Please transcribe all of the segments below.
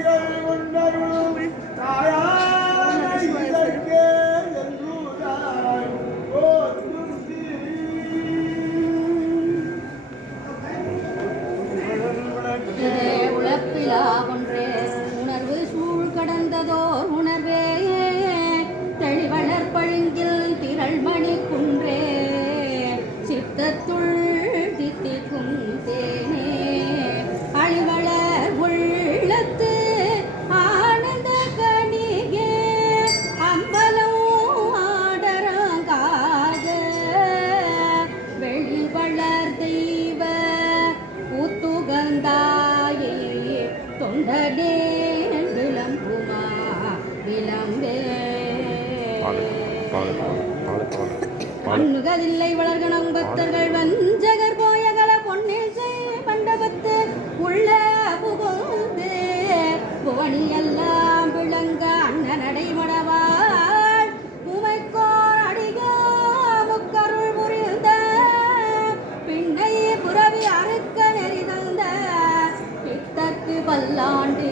Aleluia, aleluia. வந்தாயே தொண்டடே விளம்புமா விளம்பே. அண்ணுகதில்லை வளர்கணம் பக்தர்கள் வந்து ఎలాంటి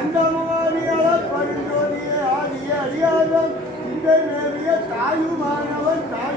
அண்டமவாணியாள பரிந்தோதிய ஆகிய அடியாரம் இந்த நேரிய தாயுமானவன் தாய்